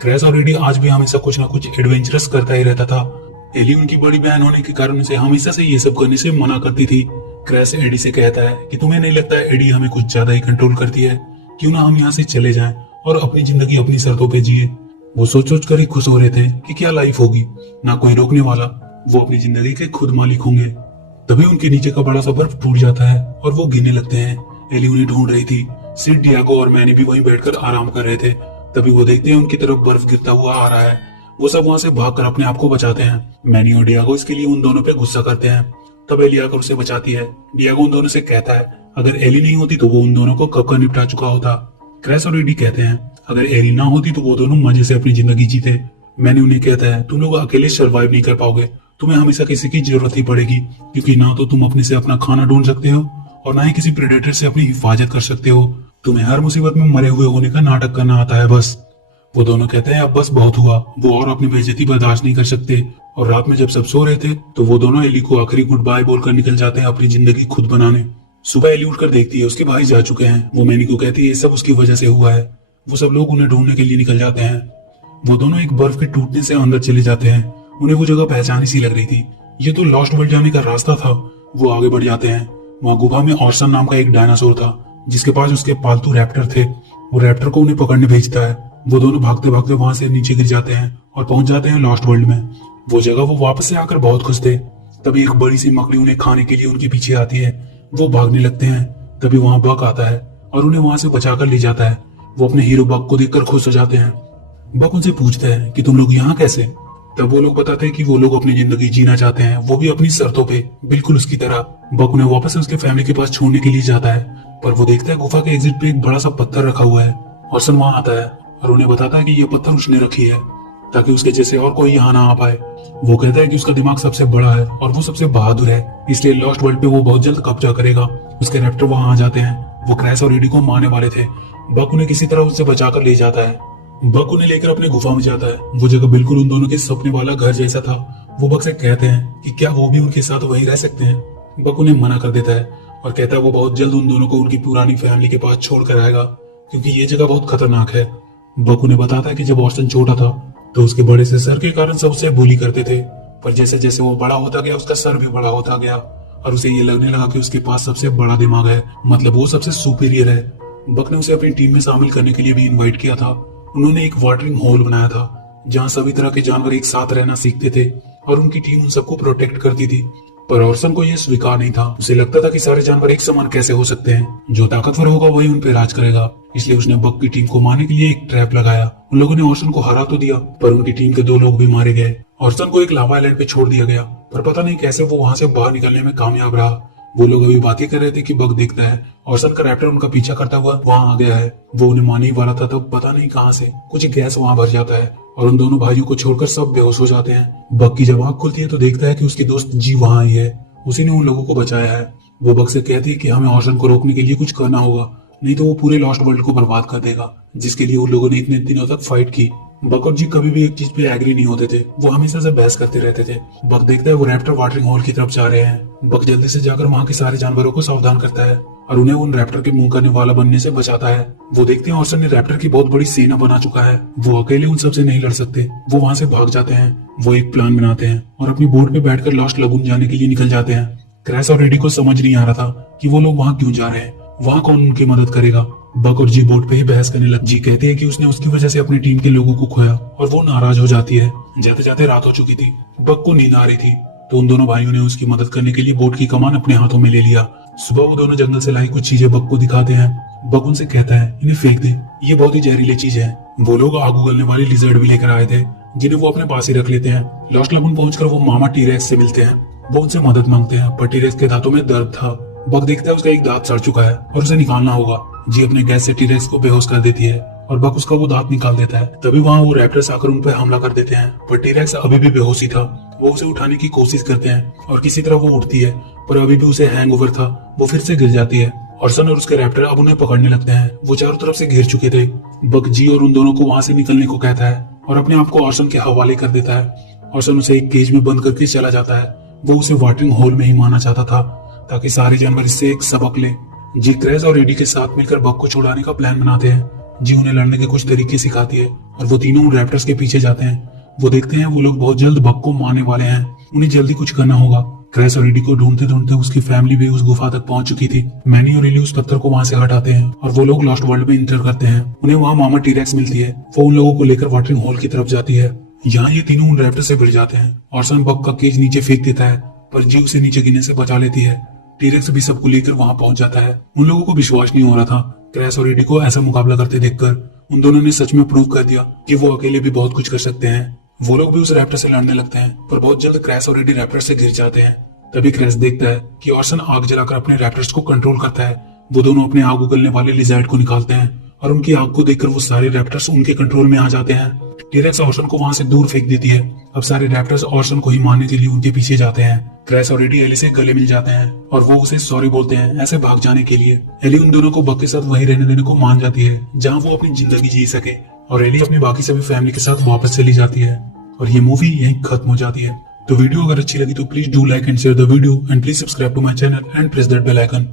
Crash और AD आज भी हमेशा कुछ ना कुछ एडवेंचरस करता ही रहता था। एली उनकी बड़ी बहन होने के कारण उसे हमेशा से ये सब करने से मना करती थी। क्रैश एडी से कहता है कि तुम्हें नहीं लगता है एडी हमें कुछ ज्यादा ही कंट्रोल करती है, क्यों ना हम यहाँ से चले जाएं और अपनी जिंदगी अपनी शर्तों पे जिए। वो सोच कर ही खुश हो रहे थे कि क्या लाइफ होगी, ना कोई रोकने वाला, वो अपनी जिंदगी के खुद मालिक होंगे। तभी उनके नीचे का बड़ा सा बर्फ टूट जाता है और वो गिरने लगते हैं। एली उन्हें ढूंढ रही थी। सिड, डियागो और मैनी भी वहीं बैठकर आराम कर रहे थे। तभी वो देखते हैं उनकी तरफ बर्फ गिरता हुआ आ रहा है। वो सब वहां से भागकर अपने आप को बचाते हैं। मैनी और डियागो इसके लिए उन दोनों पे गुस्सा करते हैं। तब एली आकर उसे बचाती है। डियागो उन दोनों से कहता है अगर एली नहीं होती तो वो उन दोनों को कब का निपटा चुका होता। क्रैश और एडी कहते हैं अगर एली ना होती तो वो दोनों मजे से अपनी जिंदगी जीते। मैंने उन्हें कहता है तुम लोग अकेले सर्वाइव नहीं कर पाओगे, तुम्हें हमेशा किसी की जरूरत ही पड़ेगी, क्योंकि ना तो तुम अपने से अपना खाना ढूंढ सकते हो और ना ही किसी प्रेडेटर से अपनी हिफाजत कर सकते हो। तुम्हें हर मुसीबत में मरे हुए होने का नाटक करना आता है बस। वो दोनों कहते हैं अब बस बहुत हुआ, वो और अपनी बेइज्जती बर्दाश्त नहीं कर सकते। और रात में जब सब सो रहे थे तो वो दोनों एली को आखिरी गुड बाय बोलकर निकल जाते हैं अपनी जिंदगी खुद बनाने। सुबह एली उठकर देखती है उसके भाई जा चुके हैं। वो मैनी को कहती है ये सब उसकी वजह से हुआ है। वो सब लोग उन्हें ढूंढने के लिए निकल जाते हैं। वो दोनों एक बर्फ के टूटने से अंदर चले जाते हैं। उन्हें वो जगह पहचानी सी लग रही थी, ये तो लॉस्ट वर्ल्ड जाने का रास्ता था। वो आगे बढ़ जाते हैं। वहाँ गुफा में ऑर्सन नाम का एक डायनासोर था जिसके पास उसके पालतू रैप्टर थे। वो रैप्टर को उन्हें पकड़ने भेजता है। वो दोनों भागते भागते वहां से नीचे गिर जाते हैं और पहुंच जाते हैं लॉस्ट वर्ल्ड में। वो जगह वो वापस से आकर बहुत खुश थे। तभी एक बड़ी सी मकड़ी उन्हें खाने के लिए उनके पीछे आती है। वो भागने लगते हैं। तभी वहां बक आता है और उन्हें वहां से बचाकर ले जाता है। वो अपने हीरो बक को देखकर खुश हो जाते हैं। बक उनसे पूछता है कि तुम लोग यहाँ कैसे। तब वो लोग बताते हैं कि वो लोग अपनी जिंदगी जीना चाहते हैं, वो भी अपनी शर्तों पे, बिल्कुल उसकी तरह। बक उन्हें वापस उसके फैमिली के पास छोड़ने के लिए जाता है, पर वो देखता है गुफा के एग्जिट पे एक बड़ा सा पत्थर रखा हुआ है। ऑर्सन वहां आता है और उन्हें बताता है कि ये पत्थर उसने रखी है ताकि उसके जैसे और कोई यहाँ ना आ पाए। वो कहता है कि उसका दिमाग सबसे बड़ा है और वो सबसे बहादुर है, इसलिए लॉस्ट वर्ल्ड पे वो बहुत जल्द कब्जा करेगा। उसके रैप्टर वहां आ जाते हैं। वो क्रैश और एडी को मारने वाले थे। बक उन्हें किसी तरह उससे बचाकर ले जाता है। बक उन्हें लेकर अपने गुफा में जाता है। वो जगह बिल्कुल उन दोनों के सपने वाला घर जैसा था। वो बक से कहते हैं कि क्या वो भी उनके साथ वहीं रह सकते हैं। बक उन्हें मना कर देता है और कहता है वो बहुत जल्द उन दोनों को उनकी पुरानी फैमिली के पास छोड़ कर आएगा, क्योंकि ये जगह बहुत खतरनाक है। बक उन्हें बताता है कि जब ऑर्सन छोटा था तो उसके बड़े से सर के कारण सब उसे बुली करते थे, पर जैसे जैसे वो बड़ा होता गया उसका सर भी बड़ा होता गया और उसे ये लगने लगा कि उसके पास सबसे बड़ा दिमाग है, मतलब वो सबसे सुपीरियर है। बक ने उसे अपनी टीम में शामिल करने के लिए भी इनवाइट किया था। उन्होंने एक वाटरिंग होल बनाया था जहाँ सभी तरह के जानवर एक साथ रहना सीखते थे और उनकी टीम उन सबको प्रोटेक्ट करती थी। पर ऑर्सन को यह स्वीकार नहीं था। उसे लगता था कि सारे जानवर एक समान कैसे हो सकते हैं, जो ताकतवर होगा वही उन पे राज करेगा। इसलिए उसने बक की टीम को मारने के लिए एक ट्रैप लगाया। उन लोगों ने ऑर्सन को हरा तो दिया, पर उनकी टीम के 2 लोग भी मारे गए। ऑर्सन को एक लावा आइलैंड पे छोड़ दिया गया, पर पता नहीं कैसे वो वहां से बाहर निकलने में कामयाब रहा। वो लोग अभी बातें कर रहे थे कि बक देखता है ऑर्सन का रैप्टर उनका पीछा करता हुआ वहां आ गया है। वो उन्हें मारने ही वाला था, तब पता नहीं कहां से कुछ गैस वहां भर जाता है और उन दोनों भाइयों को छोड़कर सब बेहोश हो जाते हैं। बक की जब आंख खुलती है तो देखता है कि उसकी दोस्त जी वहां आई है। उसी ने उन लोगों को बचाया है। वो बक से कहती है कि हमें ऑर्सन को रोकने के लिए कुछ करना होगा, नहीं तो वो पूरे लॉस्ट वर्ल्ड को बर्बाद कर देगा, जिसके लिए उन लोगों ने इतने दिनों तक फाइट की। बक और जी कभी भी एक चीज पे एग्री नहीं होते थे, वो हमेशा से बहस करते रहते थे। बक देखता है वो रैप्टर वाटरिंग होल की तरफ जा रहे हैं। बक जल्दी से जाकर वहां के सारे जानवरों को सावधान करता है और उन्हें उन रैप्टर के मुंह करने वाला बनने से बचाता है। वो देखते हैं ऑर्सन ने रैप्टर की बहुत बड़ी सेना बना चुका है। वो अकेले उन सबसे नहीं लड़ सकते। वो वहां से भाग जाते हैं। वो एक प्लान बनाते हैं और अपनी बोट पे बैठकर लॉस्ट लगून जाने के लिए निकल जाते हैं। क्रैश और एडी को समझ नहीं आ रहा था कि वो लोग वहां क्यों जा रहे हैं, वहां कौन उनकी मदद करेगा। बक और जी बोट पे ही बहस करने लग। जी कहती है कि उसने उसकी वजह से अपनी टीम के लोगों को खोया और वो नाराज हो जाती है। जाते जाते रात हो चुकी थी। बक को नींद आ रही थी, तो उन दोनों भाइयों ने उसकी मदद करने के लिए बोट की कमान अपने हाथों में ले लिया। सुबह वो दोनों जंगल से लाई कुछ चीजें बक को दिखाते हैं। बक उनसे कहता है इन्हें फेंक दे, ये बहुत ही जहरीली चीज है। वो लोग आग उगलने वाली लिजर्ड भी लेकर आए थे, जिन्हें वो अपने पास ही रख लेते हैं। लॉस्ट लगून पहुंचकर वो मामा टीरेक्स से मिलते हैं। वो उनसे मदद मांगते हैं, पर टीरेक्स के दांतों में दर्द था। बक देखता है उसका एक दांत सड़ चुका है और उसे निकालना होगा। जी अपने गैस से टीरेक्स को बेहोश कर देती है और बक उसका वो दांत निकाल देता है। तभी वहां वो रैप्टर्स आकर उन पर हमला कर देते हैं, पर टीरेक्स अभी भी बेहोश ही था। वो उसे उठाने की कोशिश करते हैं और किसी तरह वो उठती है, पर अभी भी उसे हैंगओवर था। वो फिर से गिर जाती है। ऑर्सन और उसके रैप्टर अब उन्हें पकड़ने लगते हैं। वो चारों तरफ से घिर चुके थे। बक जी और उन दोनों को वहां से निकलने को कहता है और अपने आप को ऑर्सन के हवाले कर देता है। ऑर्सन उसे एक केज में बंद करके चला जाता है। वो उसे वाटरिंग होल में ही मारना चाहता था ताकि सारे जानवर इससे एक सबक ले। जी क्रैश और एडी के साथ मिलकर बक को छुड़ाने का प्लान बनाते हैं। जी उन्हें लड़ने के कुछ तरीके सिखाती है और वो तीनों उन रैप्टर्स के पीछे जाते हैं। वो देखते हैं वो लोग बहुत जल्द बग को मारने वाले हैं, उन्हें जल्दी कुछ करना होगा। क्रैश और एडी को ढूंढते ढूंढते उसकी फैमिली भी उस गुफा तक पहुंच चुकी थी। मैनी और एली उस पत्थर को वहां से हटाते हैं और वो लोग लॉस्ट वर्ल्ड में इंटर करते हैं। उन्हें वहां मामा टीरेक्स मिलती है। वो उन लोगों को लेकर वाटरिंग होल की तरफ जाती है। यहाँ ये तीनों उन रैप्टर से भिड़ जाते हैं। ऑर्सन बग का केज नीचे फेंक देता है, पर जी उसे नीचे गिरने से बचा लेती है। टीरेक्स भी सबको लेकर वहां पहुंच जाता है। उन लोगों को विश्वास नहीं हो रहा था। क्रैश और एडी को ऐसा मुकाबला करते देखकर उन दोनों ने सच में प्रूव कर दिया कि वो अकेले भी बहुत कुछ कर सकते हैं। वो लोग भी उस रैप्टर से लड़ने लगते हैं, पर बहुत जल्द क्रैश और एडी रैप्टर से गिर जाते हैं। तभी क्रैश देखता है कि ऑर्सन आग जलाकर अपने रैप्टर्स को कंट्रोल करता है। वो दोनों अपने आग उगलने वाले लिजर्ड को निकालते हैं और उनकी आग को देखकर वो सारे रैप्टर्स उनके कंट्रोल में आ जाते हैं। टीरेक्स ऑर्सन को वहां से दूर फेंक देती है। अब सारे रैप्टर्स ऑर्सन को ही मारने के लिए उनके पीछे जाते हैं। क्रैश और एडी एली से गले मिल जाते हैं और वो उसे सॉरी बोलते हैं ऐसे भाग जाने के लिए। एली उन दोनों को बग के साथ वहीं रहने देने को मान जाती है जहां वो अपनी जिंदगी जी सके, और एली अपनी बाकी सभी फैमिली के साथ वापस चली जाती है और ये मूवी यहीं खत्म हो जाती है। तो वीडियो अगर अच्छी लगी तो please do like and share the video and please subscribe to my channel and press that bell icon.